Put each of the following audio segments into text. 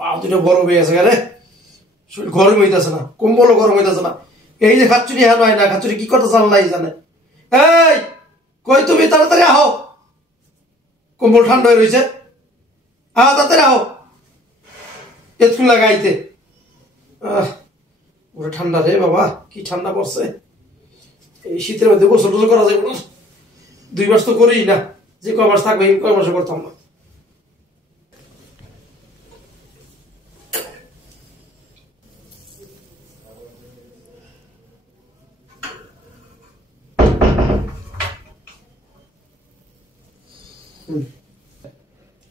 পা দুটো গরম হয়ে গেছে রে, শরীর গরম হইতেছে না, কম্বলও গরম হইতেছে না। এই যে খাচ্চুরি হ্যাঁ নয় না, খাচ্চুরি কি করতে চাল নাই জানে। এই কই তুমি তাড়াতাড়ি আহো, কম্বল ঠান্ডা হয়ে রয়েছে, তাড়াতাড়ি আহো, এতক্ষণ লাগাইতে। ওরে ঠান্ডা রে বাবা, কি ঠান্ডা পড়ছে। এই শীতের মধ্যে গোসল টোসল করা যাবে না, 2 মাস তো করি না, যে কয় মাস থাকবে কয় মাসে করতাম না।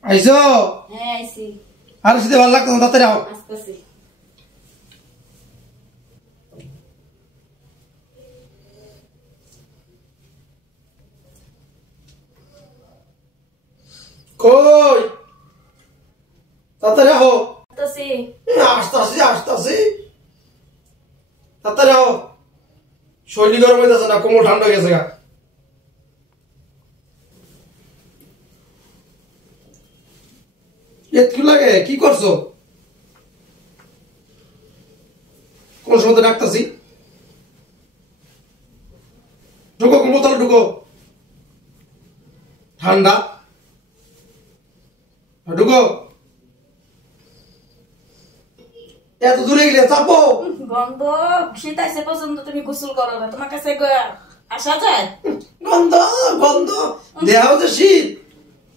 আইসো? হ্যাঁ আইছি। আর শীতে ভালো লাগতো না, তাড়াতাড়ি আও। আসতেছি। কই তাড়াতাড়ি আও। আসতেছি। আসতেছি তাড়াতাড়ি আও, শরীর গরম হয়ে যাচ্ছে না, কোমর ঠান্ডা হয়ে গেছে গা। কি লাগে, কি করছো? কোন সময় ডাকতেছি, ঢুকো কোমর তলে ঢুকো, ঠান্ডা ঢুকো। এত দূরে গেলে চাপো। গন্ধ, শীত আইছে পর্যন্ত তুমি গোসল করো না, তোমার কাছে আসা যায়? গন্ধ গন্ধ দেহাও যে শীত।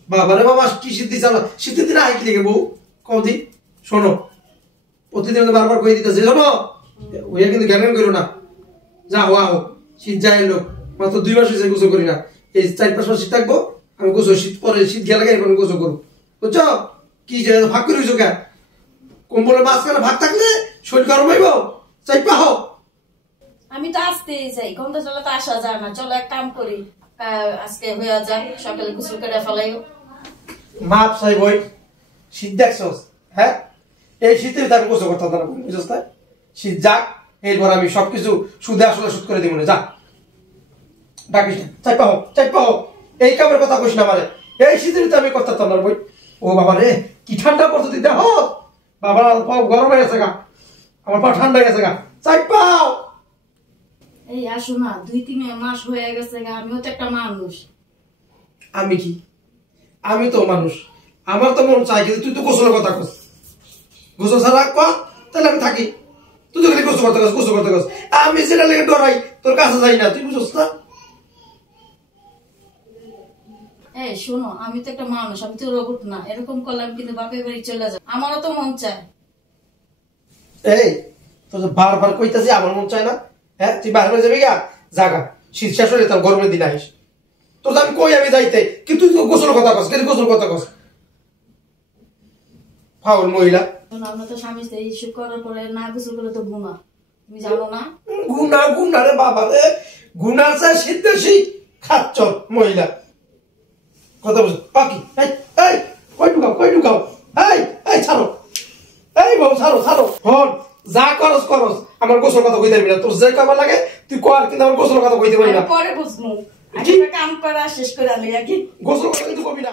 বাবারে বাবা, কি শীত দিচ্ছে, শীতের দিনে আইকি লেগে বউ কদিন। শোনো, প্রতিদিন বারবার কয়ে দিতেছে, শোনো ওইয়া কিন্তু জ্ঞান করো না। যাও আও, শীত যাই এলো, মাত্র 2 মাস হয়েছে গোসল করি না। এই 4-5 মাস শীত থাকবো, আমি গোসল শীত পরে, শীত গেলে এখন গোসল করবো, বুঝছো? কি যে ভাগ করে হয়েছো কে? কম্বলের মাঝখানে ভাগ থাকলে শরীর গরম হইব, চাইপা হোক। আমি তো আসতেই চাই, গন্ধ চলে তো আসা যায় না। চলো এক কাম করি, আজকে হয়ে যাক, সকালে গোসল করে ফেলাইও। মাপ চাই বই, শীত দেখছস? হ্যাঁ, এই শীতে আমি গোসল করতাম না, বুঝছস? তাই শীত যাক, এরপর আমি সবকিছু সুদে আসলে সুদ করে দিব না। যা, ডাকিস না, চাইপা হোক, এই কামের কথা কইস না আমারে। এই শীতের আমি করতাম না বই। ও বাবা রে, কি ঠান্ডা পড়ছে, তুই দেখো বাবা, পা গরম হয়ে গেছে গা, আমার পা ঠান্ডা হয়ে গেছে গা, চাইপাও। এই আসো না, 2-3 মাস হয়ে গেছে, আমিও তো একটা মানুষ। আমি কি? আমি তো মানুষ, আমার তো মন চাই, কিন্তু তুই তো গোসলের কথা কস। গোসল ছাড়া কর, তাহলে আমি থাকি। তুই তো খালি গোসল করতে কস। আমি সেটা লেগে ডরাই, তোর কাছে যাই না, তুই বুঝছ না? এই শোনো, আমি তো একটা মানুষ, আমি তো রোবট না। এরকম করলে আমি কিন্তু বাপের বাড়ি চলে যাব, আমারও তো মন চায়। এই তোর বারবার কইতাছি আমার মন চায় না। হ্যাঁ, তুই বাইরে যাবি গা, জাগা, শীত শেষ হলে তোর গরমের দিন আইস। তোর আমি কই আমি যাইতে, কিন্তু তুই গোসলের কথা কস, কিন্তু গোসল কথা কস, ফাউল মহিলা। আমরা তো স্বামী স্ত্রী ইস্যু করার পরে না গোসল করলে তো গুনাহ, তুমি জানো না? গুনা রে বাবা রে, গুনার চাই শীত বেশি, খাচ্ছ মহিলা কথা বলছো বাকি। এই কই ঢুকাও, এই ছাড়ো, এই বউ ছাড়ো। হন, যা করস আমার গোসল কথা কইতে পারবি না। তোর যে কামা লাগে তুই কর, কিন্তু আমার গোসল কথা কইতে পারবি না। পরে বুঝবো, কাম করা শেষ করে আমি গোসল কথা কিন্তু কবি না।